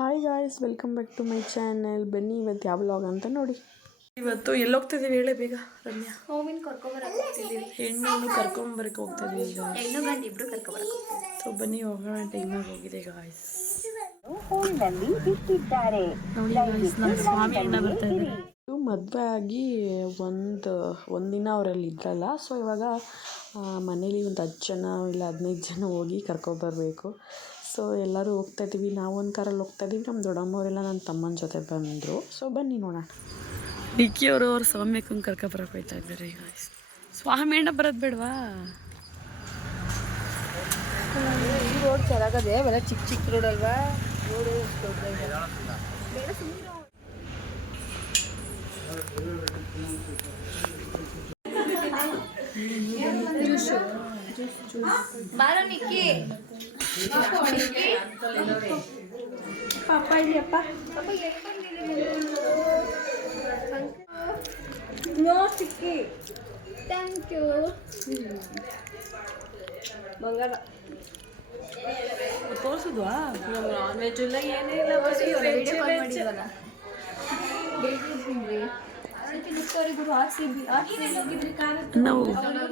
Hi guys welcome back to my channel ಬನ್ನಿ ಇವತ್ತು ಯಾವ ವ್ಲಾಗ್ ಅಂತ ನೋಡಿ. ಇವತ್ತು ಎಲ್ಲಿ ಹೋಗ್ತಿದ್ದೀವಿ ಹೇಳೇ ಬೇಗ ರಮ್ಯಾ. ಹೋಮಿನ ಕರ್ಕೊಬರಕ್ಕೆ ಹೋಗ್ತಿದ್ದೀವಿ. ಹೆಣ್ಣು ಕರ್ಕೊಂಬರಕ್ಕೆ ಹೋಗ್ತಾ ಇದೀವಿ ಈಗ. ಹೆಣ್ಣು ಗಂಡು ಇಬ್ರು ಕರ್ಕೊಬರಕ್ಕೆ ಸೊ ಬನ್ನಿ ಹೋಗೋಣ ಟೈಮಾಗಿ ಹೋಗಿದೆ ಗಾಯ್ಸ್ ಬಿಟ್ಟಿದ್ದಾರೆ. ನೋಡಿ ನಮ್ಮ ಸ್ವಾಮಿ ಅಣ್ಣ ಬರ್ತಾ ಇದ್ದಾರೆ. ಮದುವೆ ಆಗಿ ಒಂದು ಒಂದಿನ ಅವರಲ್ಲಿ ಇದ್ರಲ್ಲ ಸೊ ಇವಾಗ ಮನೇಲಿ ಒಂದು ಹತ್ತು ಜನ ಇಲ್ಲ ಹದಿನೈದು ಜನ ಹೋಗಿ ಕರ್ಕೊಬರ್ಬೇಕು ಸೊ ಎಲ್ಲರೂ ಹೋಗ್ತಾ ಇದ್ದೀವಿ. ನಾವು ಒಂದು ಕಾರಲ್ಲಿ ಹೋಗ್ತಾ ಇದ್ದೀವಿ. ನಮ್ಮ ದೊಡ್ಡಮ್ಮವರೆಲ್ಲ ನನ್ನ ತಮ್ಮನ ಜೊತೆ ಬಂದರು. ಸೊ ಬನ್ನಿ ನೋಡೋಣ. ಡಿಕ್ಕಿಯವರು ಅವ್ರು ಅವ್ರ ಕರ್ಕ ಕರ್ಕೊಬರಕ್ಕೆ ಹೋಗ್ತಾ ಇದ್ದಾರೆ ಈಗ. ಸ್ವಾಮಿ ಅಣ್ಣ ಬರೋದು ಬೇಡವಾ? ಈ ರೋಡ್ ಚೆನ್ನಾಗದೆ ಅವೆಲ್ಲ ಚಿಕ್ಕ ಚಿಕ್ಕ ರೋಡ್ ಅಲ್ವಾ ರೋಡು ಬಾರೋ ನಿಕ್ಕಿ. ಪಾಪ ನೋ ಸಿಕ್ಕಿ ಥ್ಯಾಂಕ್ ಯು ಬಂಗಾರ ತೋರಿಸಿದ್ವಾ? ನಾನ್ ವೆಜ್ ಇಲ್ಲ ಏನೇ ಇಲ್ಲ ನಾವು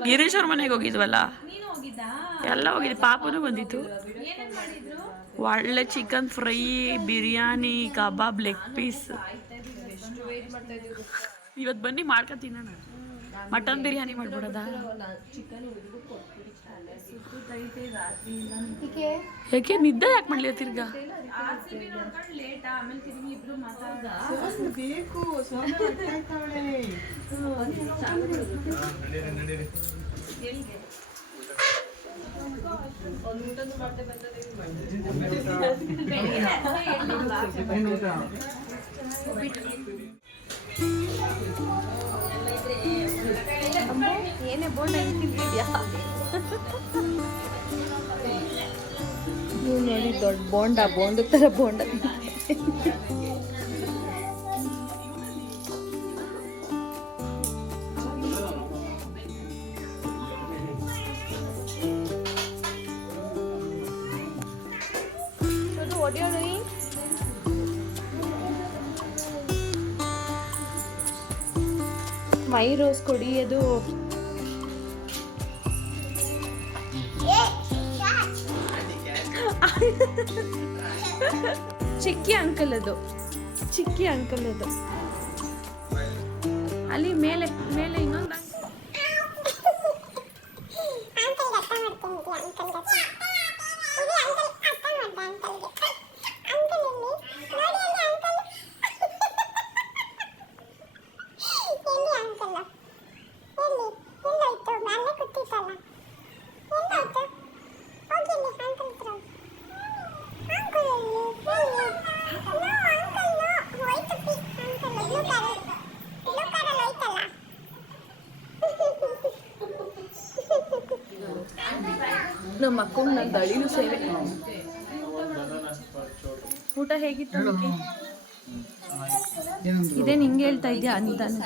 ಗಿರೀಶ್ ಅವ್ರ ಮನೆಗೆ ಹೋಗಿದ್ವಲ್ಲ? ಎಲ್ಲ ಹೋಗಿದ್ವಿ ಪಾಪನು ಬಂದಿತ್ತು. ಒಳ್ಳೆ chicken fry biryani, kebab leg piece ಇವತ್ತು ಬನ್ನಿ, ಮಾಡ್ಕೊ ತಿನ್ನೋಣ. ಮಟನ್ ಬಿರಿಯಾನಿ ಮಾಡ್ಬಿಡೋದಾ? ಯಾಕೆ ನಿದ್ದೆ ಯಾಕೆ ಮಾಡ್ಲಿ ತಿರ್ಗಾ? ಏನೇ ಬೋಂಡ ತಿಂತಿದ್ಯಾ ನೀವು ನೋಡಿ ದೊಡ್ಡ ಬೋಂಡ ಬೋಂಡ ತರ ಬೋಂಡ. ರೋಸ್ ಕೊಡಿ ಅದು. ಚಿಕ್ಕಿ ಅಂಕಲ್ ಅದು. ಚಿಕ್ಕಿ ಅಂಕಲ್ ಅದು. ಅಲ್ಲಿ ಮೇಲೆ ಮೇಲೆ ಇನ್ನೊಂದು ನಮ್ಮ ಅಕ್ಕಂಗೆ ನನ್ನ ದಳಿನೂ ಸೇವೆ. ಊಟ ಹೇಗಿತ್ತು? ಇದೇ ನಿಂಗೆ ಹೇಳ್ತಾ ಇದೆಯಾ ಅಂತಾನೆ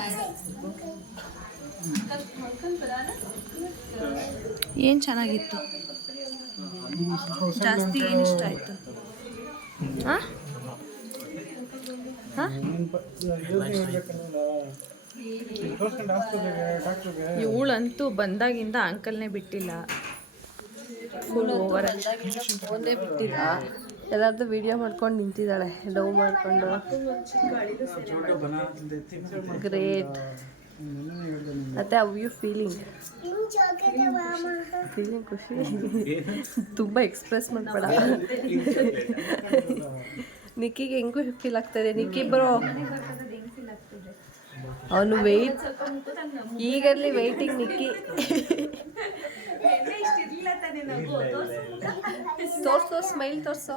ಏನು ಚೆನ್ನಾಗಿತ್ತು? ಜಾಸ್ತಿ ಏನು ಇಷ್ಟ ಆಯ್ತು? ಹಾಂ ಹಾಂ ಇವಳಂತೂ ಬಂದಾಗಿಂದ ಅಂಕಲ್ನೇ ಬಿಟ್ಟಿಲ್ಲ. ಫುಲ್ ಓವರ್ ಒಂದೇ ಬಿಟ್ಟಿಲ್ಲ ಎಲ್ಲಾರ್ದು ವಿಡಿಯೋ ಮಾಡ್ಕೊಂಡು ನಿಂತಿದ್ದಾಳೆ. ಡವ್ ಮಾಡ್ಕೊಂಡು. ಗ್ರೇಟ್ ಮತ್ತೆ ಅವ್ ಯು ಫೀಲಿಂಗ್ ಫೀಲಿಂಗ್ ಖುಷಿ? ತುಂಬ ಎಕ್ಸ್ಪ್ರೆಸ್ ಮಾಡಬೇಡ. ನಿಕ್ಕಿಗೆ ಹೆಂಗೂ ಫೀಲ್ ಆಗ್ತದೆ ನಿಕ್ಕಿ ಬರೋ ಅವನು ವೆಯ್ಟ್ ಈಗಲ್ಲಿ ವೆಯ್ಟಿಂಗ್ ನಿಕ್ಕಿ. ತೋರ್ಸೋ ಸ್ಮೈಲ್ ತೋರ್ಸೋ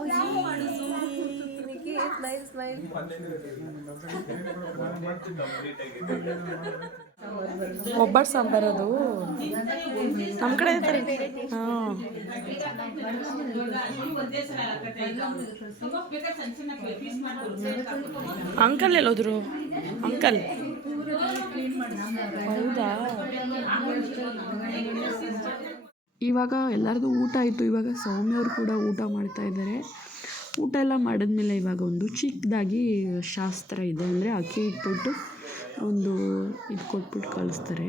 ಸ್ಮೈಲ್ ಒಬ್ಬಟ್ಟು ಸಾಂಬಾರು ಅದು ನಮ್ಮ ಕಡೆ ಇರ್ತಾರೆ ಹಾಂ. ಅಂಕಲ್ ಎಲ್ಲೋದ್ರು? ಅಂಕಲ್. ಹೌದಾ? ಇವಾಗ ಎಲ್ಲರದು ಊಟ ಆಯಿತು. ಇವಾಗ ಸೌಮ್ಯವ್ರು ಕೂಡ ಊಟ ಮಾಡ್ತಾ ಇದ್ದಾರೆ. ಊಟ ಎಲ್ಲ ಮಾಡಿದ್ಮೇಲೆ ಇವಾಗ ಒಂದು ಚಿಕ್ಕದಾಗಿ ಶಾಸ್ತ್ರ ಇದೆ ಅಂದರೆ ಅಕ್ಕಿ ಇಟ್ಬಿಟ್ಟು ಒಂದು ಇದು ಕೊಟ್ಬಿಟ್ಟು ಕಳಿಸ್ತಾರೆ.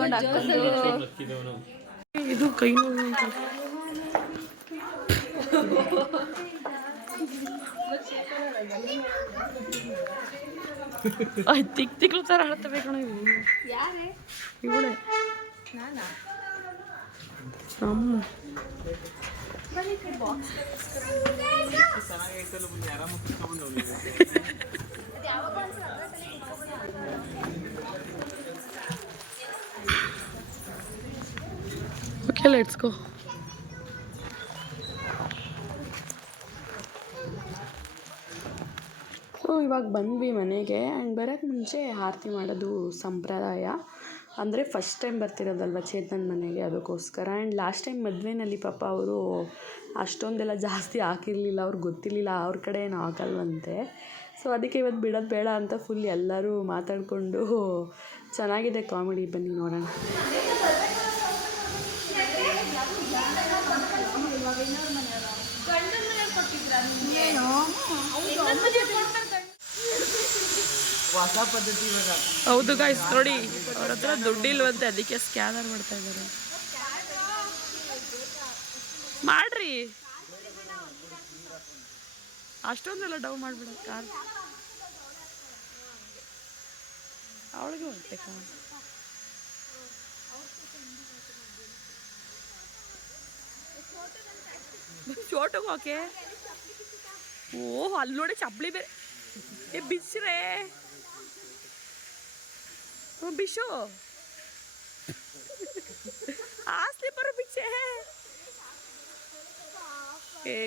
ಇಟ್ಕೊಂಡು ಹಾಕೊಂಡು ಇದು ಕೈ ತಿಕ್ ತಿಕ್ಲು ಥರ ಆಡ್ತವೆ ಕಣ ಇವು ಇವಳೆ. ನಮ್ಮ ಓಕೆ ಲೆಟ್ಸ್ ಗೋ go. ಇವಾಗ ಬಂದ್ವಿ ಮನೆಗೆ ಆ್ಯಂಡ್ ಬರೋಕ್ಕೆ ಮುಂಚೆ ಆರತಿ ಮಾಡೋದು ಸಂಪ್ರದಾಯ. ಅಂದರೆ ಫಸ್ಟ್ ಟೈಮ್ ಬರ್ತಿರೋದಲ್ವ ಚೇತನ್ ಮನೆಗೆ ಅದಕ್ಕೋಸ್ಕರ? ಆ್ಯಂಡ್ ಲಾಸ್ಟ್ ಟೈಮ್ ಮದುವೆನಲ್ಲಿ ಪಾಪ ಅವರು ಅಷ್ಟೊಂದೆಲ್ಲ ಜಾಸ್ತಿ ಹಾಕಿರಲಿಲ್ಲ ಅವ್ರಿಗೆ ಗೊತ್ತಿರಲಿಲ್ಲ, ಅವ್ರ ಕಡೆ ಏನು ಹಾಕಲ್ವಂತೆ. ಸೊ ಅದಕ್ಕೆ ಇವತ್ತು ಬಿಡೋದು ಬೇಡ ಅಂತ ಫುಲ್ ಎಲ್ಲರೂ ಮಾತಾಡಿಕೊಂಡು ಚೆನ್ನಾಗಿದೆ ಕಾಮಿಡಿ ಬನ್ನಿ ನೋಡೋಣ. ಹೌದು ಗಾಯ್ಸ್ ನೋಡಿ, ಅವ್ರ ಹತ್ರ ದುಡ್ಡಿಲ್ವಂತೆ, ಅದಕ್ಕೆ ಸ್ಕ್ಯಾನರ್ ಮಾಡ್ತಾ ಇದ್ದಾರೆ. ಮಾಡ್ರಿ. ಅಷ್ಟೊಂದೆಲ್ಲ ಡೌ ಮಾಡ್ಬಿಡ, ಕಾರ್. ಅವಳಿಗೆ ಹೊಟ್ಟೆಕ ಚೋಟಗೆ ಓಕೆ ಓಹ್ ಅಲ್ಲಿ ನೋಡಿ ಚಪ್ಪಲಿ ಬೇರೆ ಏ ಬಿಚ್ಚ್ರೆ ಓ ಬಿಶು ಆ ಸ್ಲಿಪ್ಪರು ಬಿಚ್ಚೆ ಏ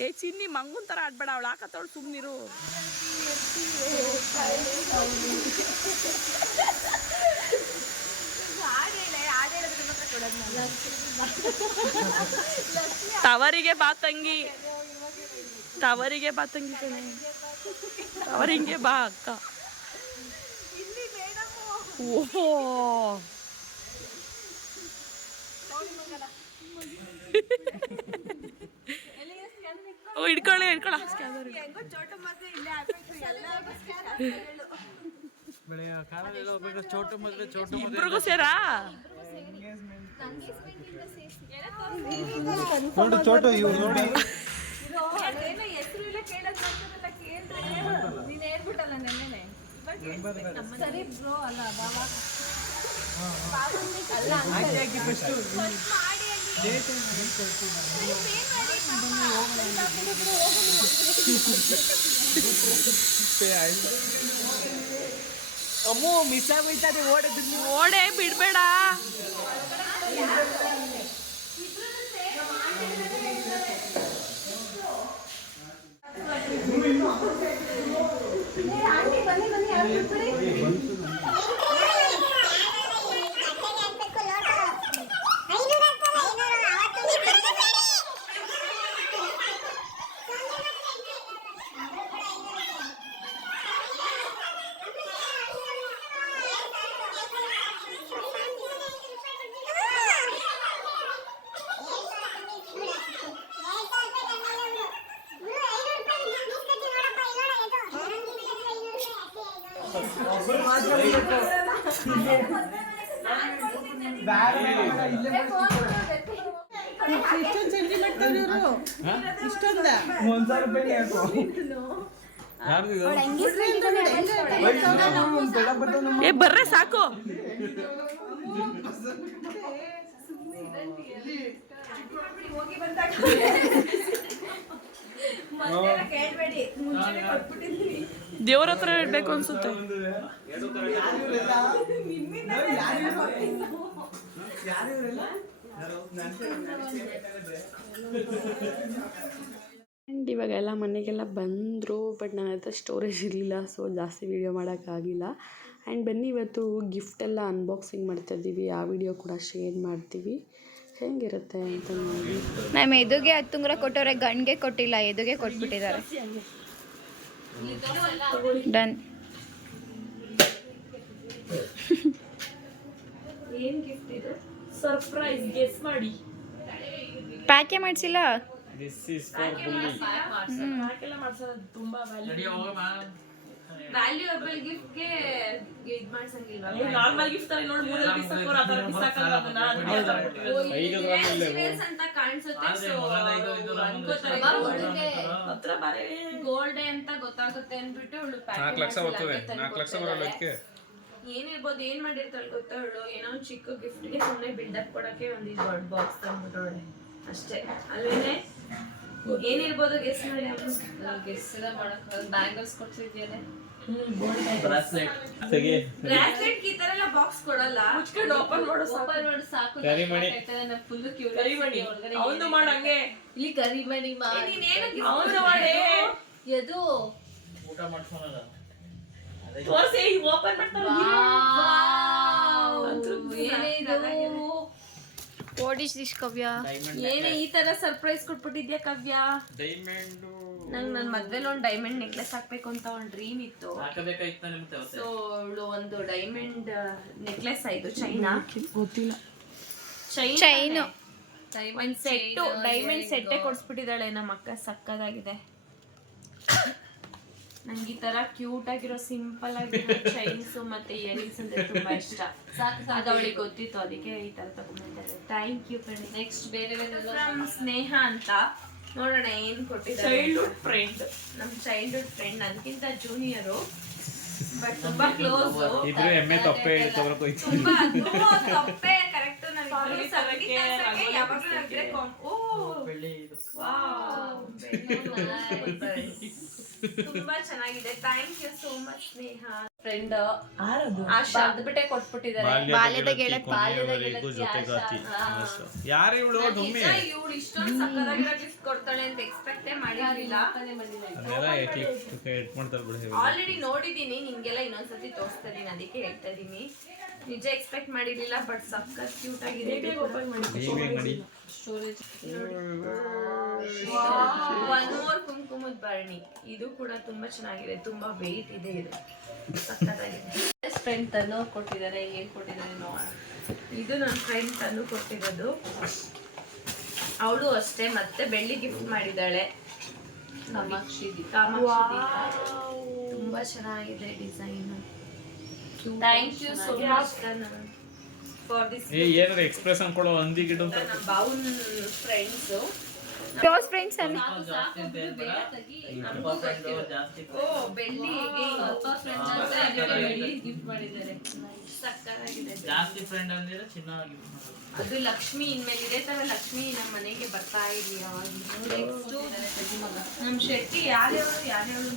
ಏ ಚಿನ್ನಿ ಮಂಗುನ್ ಥರ ಆಡ್ಬೇಡ ಅವಳು ಹಾಕತ್ತವಳು ಸುಮ್ಮನಿರು ತವರಿಗೆ ಬಾ ತಂಗಿ. ತವರಿಗೆ ಬಾ ತಂಗಿ ಕಣೆ. ತವರಿಗೆ ಬಾ ಅಕ್ಕ. ಓಹೋ. ಹಿಡ್ಕೊಳ್ಳಿ ಹಿಡ್ಕೊಳ್ಳ. ಇಬ್ರಿಗೂ ಸೇರಾ ನೋಡು ಚೋಟು ಇವ್ರು ನೋಡಿ ಹೆಸರು ಇಲ್ಲ ಕೇಳೋದು ಬಂತದಲ್ಲ ಕೇಳ್ರೆ ನೀನ್ ಹೇಳ್ಬಿಟ್ಟಲ್ಲ ನೆನ್ನೆನೆ ಸರಿ? ಬ್ರೋ ಅಲ್ಲ ಬಾಬಾ ಅಲ್ಲ ಅಮ್ಮು ಮಿಸ್ ಆಗೋಯ್ತಾರೆ ಓಡೋದು ಓಡೆ ಬಿಡ್ಬೇಡ. ಇಷ್ಟೊಂದು ಸೆಂಟಿಮೆಂಟ್ ಇವರು. ಇಷ್ಟೊಂದ. ಒಂದ್ ಸಾವಿರ ರೂಪಾಯಿ ಹಾಕು ಏ ಬರ್ರೆ ಸಾಕು. ದೇವ್ರ ಹತ್ರ ಇಡ್ಬೇಕು ಅನ್ಸುತ್ತೆ. ಆ್ಯಂಡ್ ಇವಾಗ ಎಲ್ಲ ಮನೆಗೆಲ್ಲ ಬಂದರು ಬಟ್ ನನ್ನ ಹತ್ರ ಸ್ಟೋರೇಜ್ ಇರಲಿಲ್ಲ ಸೊ ಜಾಸ್ತಿ ವೀಡಿಯೋ ಮಾಡೋಕ್ಕಾಗಿಲ್ಲ. ಆ್ಯಂಡ್ ಬನ್ನಿ ಇವತ್ತು ಗಿಫ್ಟ್ ಎಲ್ಲ ಅನ್ಬಾಕ್ಸಿಂಗ್ ಮಾಡ್ತಾ ಇದ್ದೀವಿ ಆ ವಿಡಿಯೋ ಕೂಡ ಶೇರ್ ಮಾಡ್ತೀವಿ. ಹೆಂಗಿರುತ್ತೆ ಅಂತ ನೋಡಿ. ನಮ್ಮ ಎದುಗೆ ಹತ್ತುಂಗ್ರ ಕೊಟ್ಟವ್ರೆ ಗಂಡ್ಗೆ ಕೊಟ್ಟಿಲ್ಲ ಎದುಗೆ ಕೊಟ್ಬಿಟ್ಟಿದ್ದಾರೆ. ಡನ್ ಸರ್ಪ್ರೈಸ್ ಗೆಸ್ ಮಾಡಿ. ಪ್ಯಾಕೆ ಮಾಡಿಸಿಲ್ಲ? ದಿಸ್ ಇಸ್ ಫಾರ್ ಬುಲ್ಲಿ ಪ್ಯಾಕೆಲ್ಲ ಮಾಡ್ಸೋದು ತುಂಬಾ ವ್ಯಾಲ್ಯೂ ವ್ಯಾಲ್ಯೂಯಬಲ್ ಇದ್ ಮಾಡ್ಸಂಗಿಲ್ವಾ? ನಾರ್ಮಲ್ ಗಿಫ್ಟ್ ತರ ನೋಡಿ ಬಿಸಾಕೋರು ಬಿಸಾಕಲ್ಲ ಅದನ್ನ ಅಂತ ಕಾಣಿಸುತ್ತೆ ಸೊ ಅನ್ಕೋತಾರೆ ಹತ್ರ ಬಾರಿ. ಗೋಲ್ಡ್ ಅಂತ ಗೊತ್ತಾಗುತ್ತೆ ಅನ್ಬಿಟ್ಟು ಅವಳು ನಾಲ್ಕು ಲಕ್ಷ ಬರ್ತದೆ ನಾಲ್ಕು ಲಕ್ಷ ಬರಲ್ಲ ಅದಕ್ಕೆ. ಏನಿರ್ಬೋದು ಏನ್ ಮಾಡಿರ್ತಾಳೆ ಗೊತ್ತಾ ಅವಳು ಏನೋ ಒಂದ್ ಚಿಕ್ಕ ಗಿಫ್ಟ್ಗೆ ಸುಮ್ಮನೆ ಬಿಲ್ಡಪ್ ಕೊಡಕ್ಕೆ ಒಂದ್ ಇದು ದೊಡ್ಡ ಬಾಕ್ಸ್ ತಂದ್ಬಿಟ್ಟವಳೆ ಅಷ್ಟೇ. ಅಲ್ಲೇನೆ ಏನಿರ್ಬೋದು ಗೆಸ್ ಮಾಡಿ ಗೆಸ್ ಎಲ್ಲ ಮಾಡಕ್ ಬ್ಯಾಂಗಲ್ಸ್ ಕೊಡ್ಸಿದ್ಯಾನೆ ಬ್ರಾಸ್ಲೆಟ್ ಈ ತರ ಎಲ್ಲ ಬಾಕ್ಸ್ ಕೊಡಲ್ಲ. ಮುಚ್ಕೊಂಡು ಓಪನ್ ಮಾಡು ಓಪನ್ ಮಾಡಿ. ಸಾಕು ಕರಿಮಣಿ. ಫುಲ್ ಕರಿಮಣಿ ಅವನು ಮಾಡಂಗೆ ಇಲ್ಲಿ ಕರಿಮಣಿ ಅವನು ಮಾಡಿ. ಎದು ತೋರ್ಸಿ ಓಪನ್ ಮಾಡ್ತಾರೆ ವಾಟ್ ಇಸ್ ದಿಸ್ ಕವ್ಯ. ಏನೇ ಈ ತರ ಸರ್ಪ್ರೈಸ್ ಕೊಟ್ಬಿಟ್ಟಿದ್ಯಾ ಕವ್ಯ? ಡೈಮಂಡ್ ನಂಗೆ ನನ್ನ ಮದ್ವೆಲಿ ಒಂದು ಡೈಮಂಡ್ ನೆಕ್ಲೆಸ್ ಹಾಕ್ಬೇಕು ಅಂತ ಒಂದು ಡ್ರೀಮ್ ಇತ್ತು. ಸೊ ಅವಳು ಒಂದು ಡೈಮಂಡ್ ನೆಕ್ಲೆಸ್ ಆಯ್ತು ಚೈನಾ. ಗೊತ್ತಿಲ್ಲ. Chain chain. Diamond set diamond ಸೆಟ್ಟೇ ಕೊಡಿಸ್ಬಿಟ್ಟಿದ್ದಾಳೆ ನಮ್ಮ ಅಕ್ಕ ಸಕ್ಕದಾಗಿದೆ. ನಂಗೆ ಈ ತರ ಕ್ಯೂಟ್ ಆಗಿರೋ ಸಿಂಪಲ್ ಆಗಿರೋ ಚೈನ್ಸ್ ಮತ್ತೆ ಇಯರಿಂಗ್ಸ್ ಅಂದ್ರೆ ತುಂಬಾ ಇಷ್ಟ. ಅದು ಅವಳಿಗೆ ಗೊತ್ತಿತ್ತು ಅದಕ್ಕೆ ಈ ತರ ತಗೊಂಡಿದ್ದಾರೆ ಥ್ಯಾಂಕ್ ಯು ಫ್ರೆಂಡ್ ನೆಕ್ಸ್ಟ್ ಬೇರೆ ಬೇರೆ ಸ್ನೇಹ ಅಂತ. ನೋಡೋಣ ಏನ್ ಕೊಟ್ಟಿದ್ದಾರೆ? ಚೈಲ್ಡ್ಹುಡ್ ಫ್ರೆಂಡ್ ನಮ್ ಚೈಲ್ಡ್ಹುಡ್ ಫ್ರೆಂಡ್ ನನ್ಗಿಂತ ಜೂನಿಯರು ಬಟ್ ತುಂಬಾ ಕ್ಲೋಸ್ ತಪ್ಪೇ ಕರೆಕ್ಟ್ ತುಂಬಾ ಚೆನ್ನಾಗಿದೆ. Thank you so much Sneha friend Asha ಅದ್ಬಿಟ್ಟೆ ಕೊಟ್ಬಿಟ್ಟಿದ್ದಾರೆ. ಬಾಲ್ಯದ ಗೆಳತಿ. ಕೊನೆಯವರೆಗೂ ಜೊತೆಗಾತಿ. ಯಾರು ಇವಳು? ಡುಮ್ಮಿ ಇವಳು ಇಷ್ಟೊಂದು ಸಕ್ಕದಾಗಿರೋ ಗಿಫ್ಟ್ ಕೊಡ್ತಾಳೆ ಅಂತ ಎಕ್ಸ್ಪೆಕ್ಟೇ ಮಾಡಿರ್ಲಿಲ್ಲ. ಆಲ್ರೆಡಿ ನೋಡಿದೀನಿ ನಿಮ್ಗೆಲ್ಲ ಇನ್ನೊಂದ್ಸತಿ ತೋರಿಸ್ತಾ ಇದೀನಿ ಅದಕ್ಕೆ ಹೇಳ್ತಾ ಇದೀನಿ. ನಿಜ ಎಕ್ಸ್ಪೆಕ್ಟ್ ಮಾಡಿರಲಿಲ್ಲ ಬಟ್ ಸಕ್ಕತ್ ಕ್ಯೂಟ್ ಆಗಿದೆ ಹೇಗೆ ನಡಿ ಒನ್ ಮೋರ್ ಕುಂಕುಮದ ಭರಣಿ ಇದು ಕೂಡ ತುಂಬಾ ಚೆನ್ನಾಗಿದೆ ತುಂಬಾ ವೆಯ್ಟ್ ಇದೆ ಇದು. ಸಕ್ಕತ್ತಾಗಿದೆ ಫ್ರೆಂಡ್ ತನು ಕೊಟ್ಟಿದ್ದಾರೆ ಏನ್ ಕೊಟ್ಟಿದ್ದಾರೆ ನೋಡೋಣ. ಇದು ನನ್ನ ಫ್ರೆಂಡ್ ತನು ಕೊಟ್ಟಿರೋದು. ಅವಳು ಅಷ್ಟೇ ಮತ್ತೆ ಬೆಳ್ಳಿ ಗಿಫ್ಟ್ ಮಾಡಿದ್ದಾಳೆ. ಕಾಮಾಕ್ಷಿ. ಕಾಮಾಕ್ಷಿ ತುಂಬಾ ಚೆನ್ನಾಗಿದೆ design thank you so much for this ಏ ಏನಾರ ಎಕ್ಸ್ಪ್ರೆಸ್ ಅನ್ಕೊಳ್ಳೋ ಹಂದಿ ಗಿಡ ಅಂತ. ನಮ್ಮ ಬಾವುನ್ ಫ್ರೆಂಡ್ಸ್ ಕ್ಲೋಸ್ ಫ್ರೆಂಡ್ಸ್ ಅನ್ನ ಓ ಬೆಳ್ಳಿಗೆ ಬೆಳ್ಳಿ ಗಿಫ್ಟ್ ಮಾಡಿದ್ದಾರೆ. ಸಕ್ಕತ್ತಾಗಿದೆ. ಜಾಸ್ತಿ ಫ್ರೆಂಡ್ ಅಂದ್ರೆ ಚಿನ್ನ ಅದು ಲಕ್ಷ್ಮಿ ಇನ್ಮೇಲೆ ಇದೇ ತರ ಲಕ್ಷ್ಮಿ ನಮ್ಮ ಮನೆಗೆ ಬರ್ತಾ ಇರ್ಲಿ ಯಾವಾಗ. ನಮ್ ಶೆಟ್ಟಿ ಯಾರ್ಯಾರು ಯಾರ್ಯಾರು?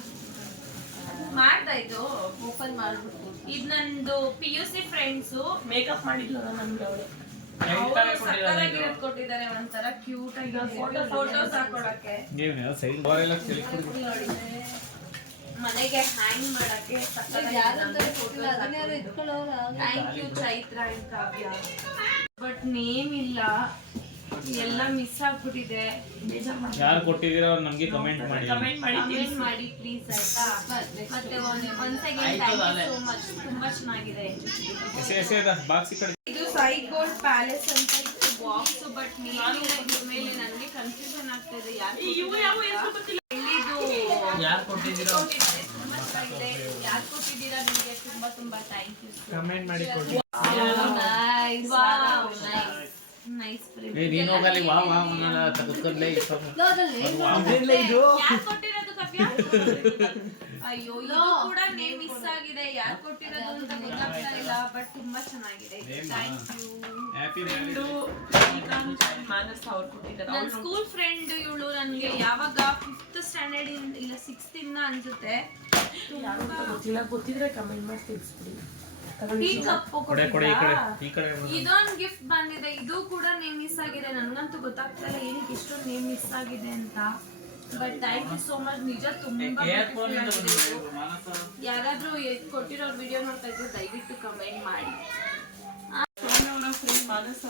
ಮಾಡ್ತಾ ಇದ್ದು ಓಪನ್ ಮಾಡ್ಬಿಟ್ಟು ಇದು ನಂದು P U C friends makeup ಮಾಡಿದ್ಲು ನಮ್ಗೆ ಅವಳು. ಸಕ್ಕತ್ತಾಗಿರೋದು ಕೊಟ್ಟಿದ್ದಾರೆ ಒಂಥರ ಕ್ಯೂಟ್ ಆಗಿ ಫೋಟೋಸ್ ಹಾಕೊಳಕ್ಕೆ. ಮನೆಗೆ ಹ್ಯಾಂಗ್ ಮಾಡಕ್ಕೆ thank you Chaitra and Kavya. But name ಇಲ್ಲ. ಎಲ್ಲ ಮಿಸ್ ಆಗ್ಬಿಟ್ಟಿದೆ. ಯಾರು ಕೊಟ್ಟಿದ್ದೀರಾ ನಮಗೆ ಕಮೆಂಟ್ ಮಾಡಿ. ಕಮೆಂಟ್ ಮಾಡಿ ಕಮೆಂಟ್ ಮಾಡಿ ಪ್ಲೀಸ್ ಆಯ್ತಾ? ಮತ್ತೆ once again thank you so much ತುಂಬಾ ಚೆನ್ನಾಗಿದೆ. ಎಸೆ ಎಸೆ ಬಾಕ್ಸ್ ಈ ಕಡೆ. ಇದು ಸೈ ಗೋಲ್ಡ್ ಪ್ಯಾಲೇಸ್ ಅಂತ ಇತ್ತು. ಬಾಕ್ಸ್ ಬಟ್ ಇದ್ರ ಮೇಲೆ ನನಗೆ ಕನ್ಫ್ಯೂಷನ್ ಆಗ್ತಿದೆ. ಯಾರು ಇವು ಯಾವ ಹೆಸ್ರು ಯಾರು ಗೊತ್ತಿಲ್ಲ ಯಾರು ಕೊಟ್ಟಿದ್ದೀರೋ? ತುಂಬಾ ಚೆನ್ನಾಗಿದೆ. ಯಾರು ಕೊಟ್ಟಿದ್ದೀರಾ ನಿಮಗೆ? ತುಂಬಾ ತುಂಬಾ ಥ್ಯಾಂಕ್ ಯು ಕಮೆಂಟ್ ಮಾಡಿ ಕೊಡಿ. ನೈಸ್ ಏ ನೀನು ಹೋಗಲ್ಲಿ ವಾ ವಾ ಅನ್ನಲ್ಲ ತಗೊಳ್ಳೆ ಯಾರು ಕೊಟ್ಟಿರೋದು ಕಾವ್ಯ ಅಯ್ಯೋ ಇದು ಕೂಡ ನೇಮ್ ಮಿಸ್ ಆಗಿದೆ. ಯಾರು ಕೊಟ್ಟಿರೋದು ಅಂತ ಗೊತ್ತಾಗ್ತಾ ಇಲ್ಲ ಬಟ್ ತುಂಬಾ ಚೆನ್ನಾಗಿದೆ. ಥ್ಯಾಂಕ್ ಯು ಹ್ಯಾಪಿ ಮಾನಸ್ ಅವ್ರು ಕೊಟ್ಟಿದ್ದಾರೆ. ನನ್ನ ಸ್ಕೂಲ್ ಫ್ರೆಂಡ್ ಇವಳು ನನಗೆ ಯಾವಾಗ ಫಿಫ್ತ್ ಸ್ಟ್ಯಾಂಡರ್ಡ್ ಇಲ್ಲ ಸಿಕ್ಸ್ತ್ ಇಂದ ಅನ್ಸುತ್ತೆ. ತುಂಬಾ ಗೊತ್ತಿಲ್ಲ. ಗೊತ್ತಿದ್ರೆ ಕಮೆಂಟ್ ಮಾಡಿ ತಿಳಿಸ್ಬಿಡಿ. ಟೀ ಕಪ್ ಕೊಡೆ ಕೊಡೆ ಈ ಕಡೆ ಈ ಕಡೆ ಇದೊಂದು ಗಿಫ್ಟ್ ಬಂದಿದೆ. ಇದು ಕೂಡ ನೇಮ್ ಮಿಸ್ ಆಗಿದೆ. ನನಗಂತೂ ಗೊತ್ತಾಗ್ತಾ ಇಲ್ಲ ಏನಕ್ಕೆ ಇಷ್ಟೊಂದು ನೇಮ್ ಮಿಸ್ ಆಗಿದೆ ಅಂತ. But thank you so much ನಿಜ ತುಂಬಾ ಯಾರಾದ್ರೂ ಕೊಟ್ಟಿರೋ ವಿಡಿಯೋ ನೋಡ್ತಾ ಇದ್ರೆ ದಯವಿಟ್ಟು ಕಮೆಂಟ್ ಮಾಡಿ. ಮಾನಸ್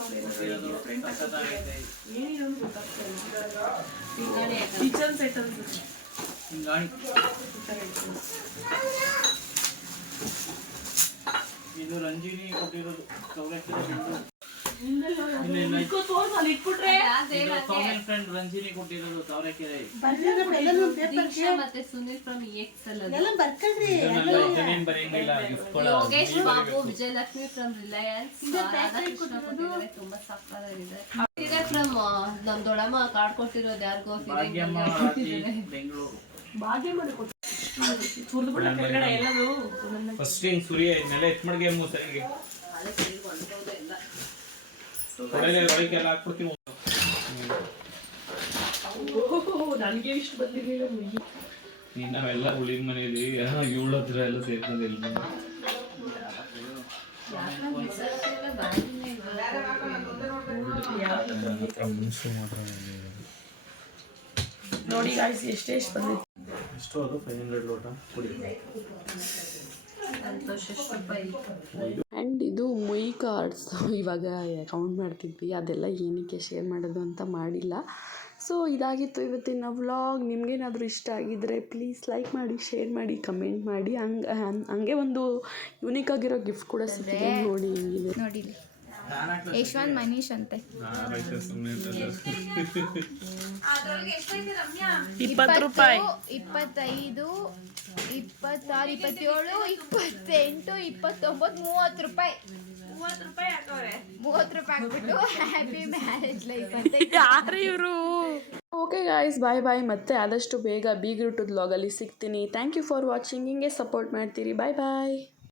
ಏನಿರೋದು ಗೊತ್ತಾಗ್ತಾ ಇಲ್ಲ. ಕಿಚನ್ ಸೆಟ್ ಅಂತ ಹಿಂಗಾಣಿ ಇದು ರಂಜಿನಿ ಕೊಟ್ಟಿರೋದು. ಸೌಲಭ್ಯದ ಬಿಂದು ಇಲ್ಲ ಇಲ್ಲ ಇಟ್ಬಿಟ್ರೆ ಇದು ಸೌಮ್ಯನ್ ಫ್ರೆಂಡ್ ರಂಜಿನಿ ಕೊಟ್ಟಿರೋದು ತಾವರೆಕೆರೆ ಮತ್ತೆ ಸುನಿಲ್ ಫ್ರಮ್ ಎಕ್ಸ್ ಇದನ್ನೆಲ್ಲ ಇದನ್ನೇನ್ ಬರೆಯಂಗಿಲ್ಲ ಗಿಫ್ಟ್ ಯೋಗೇಶ್ ಬಾಬು ವಿಜಯಲಕ್ಷ್ಮಿ ಫ್ರಮ್ ರಿಲಯನ್ಸ್ ತುಂಬಾ ಸಕ್ಕತ್ತಾಗಿದೆ ಇದೆ ಫ್ರಮ್ ನಮ್ ದೊಡ್ಡಮ್ಮ ಕಾರ್ಡ್ ಕೊಟ್ಟಿರೋದು ಯಾರಿಗೋ ಭಾಗ್ಯಮ್ಮ ಬೆಂಗಳೂರು. ಎಲ್ಲದು ಫಸ್ಟ್ ಹಿಂಗ್ ಸುರಿ ಇದನ್ನೆಲ್ಲ ಎತ್ ಮಡ್ಗೆ ಸರಿಗೆ ಒಳಗೆ ಒಳಗೆಲ್ಲ ಹಾಕ್ಬಿಡ್ತೀವಿ ನನಗೆ? ಇಷ್ಟು ಬಂದಿರಲಿಲ್ಲ ನೀನ್ ನಾವೆಲ್ಲ ಉಳಿದ ಮನೇಲಿ ಏಳು ಹತ್ರ ಎಲ್ಲ ಸೇರ್ಕೊಂಡಿಲ್ಲ ನೋಡಿ ಗಾಯ್ಸ್ ಎಷ್ಟೆಷ್ಟು ಬಂದಿದೆ ಎಷ್ಟು ಅದು ಫೈವ್ ಹಂಡ್ರೆಡ್ ಲೋಟ ಕುಡಿ ಆ್ಯಂಡ್ ಇದು ಮೊಯ್ ಕಾರ್ಡ್ಸ್. ಇವಾಗ ಅಕೌಂಟ್ ಮಾಡ್ತಿದ್ವಿ. ಅದೆಲ್ಲ ಏನಕ್ಕೆ ಶೇರ್ ಮಾಡೋದು ಅಂತ ಮಾಡಿಲ್ಲ. ಸೊ ಇದಾಗಿತ್ತು ಇವತ್ತಿನ ವ್ಲಾಗ್ ನಿಮಗೇನಾದರೂ ಇಷ್ಟ ಆಗಿದ್ದರೆ ಪ್ಲೀಸ್ ಲೈಕ್ ಮಾಡಿ ಶೇರ್ ಮಾಡಿ ಕಮೆಂಟ್ ಮಾಡಿ. ಹಂಗೆ ಹಂಗೆ ಒಂದು ಯುನೀಕ್ ಆಗಿರೋ ಗಿಫ್ಟ್ ಕೂಡ ಸಿಕ್ಕಿದೆ. ನೋಡಿ ಹೆಂಗಿದೆ. ನೋಡಿ ಯಶವಂತ್ ಮನೀಶ್ ಅಂತೆ. ಇಪ್ಪತ್ತು ರೂಪಾಯಿ. ಇಪ್ಪತ್ತೈದು ಇಪ್ಪತ್ತಾರು ಇಪ್ಪತ್ತೇಳು ಇಪ್ಪತ್ತೆಂಟು ಇಪ್ಪತ್ತೊಂಬತ್ತು ಮೂವತ್ತು ರೂಪಾಯಿ. ಮೂವತ್ತು ಹಾಕ್ಬಿಟ್ಟು ಹ್ಯಾಪಿ ಮ್ಯಾರೇಜ್ ಲೈಫ್ ಅಂತ. ಯಾರು ಇವರು? ಓಕೆ ಗಾಯ್ಸ್ ಬಾಯ್ ಬಾಯ್ ಮತ್ತೆ ಆದಷ್ಟು ಬೇಗ ಬೀಗ್ರೂಟದ ಲಾಗಲ್ಲಿ ಸಿಗ್ತೀನಿ. ಥ್ಯಾಂಕ್ ಯು ಫಾರ್ ವಾಚಿಂಗ್ ಹಿಂಗೆ ಸಪೋರ್ಟ್ ಮಾಡ್ತೀರಿ. Bye bye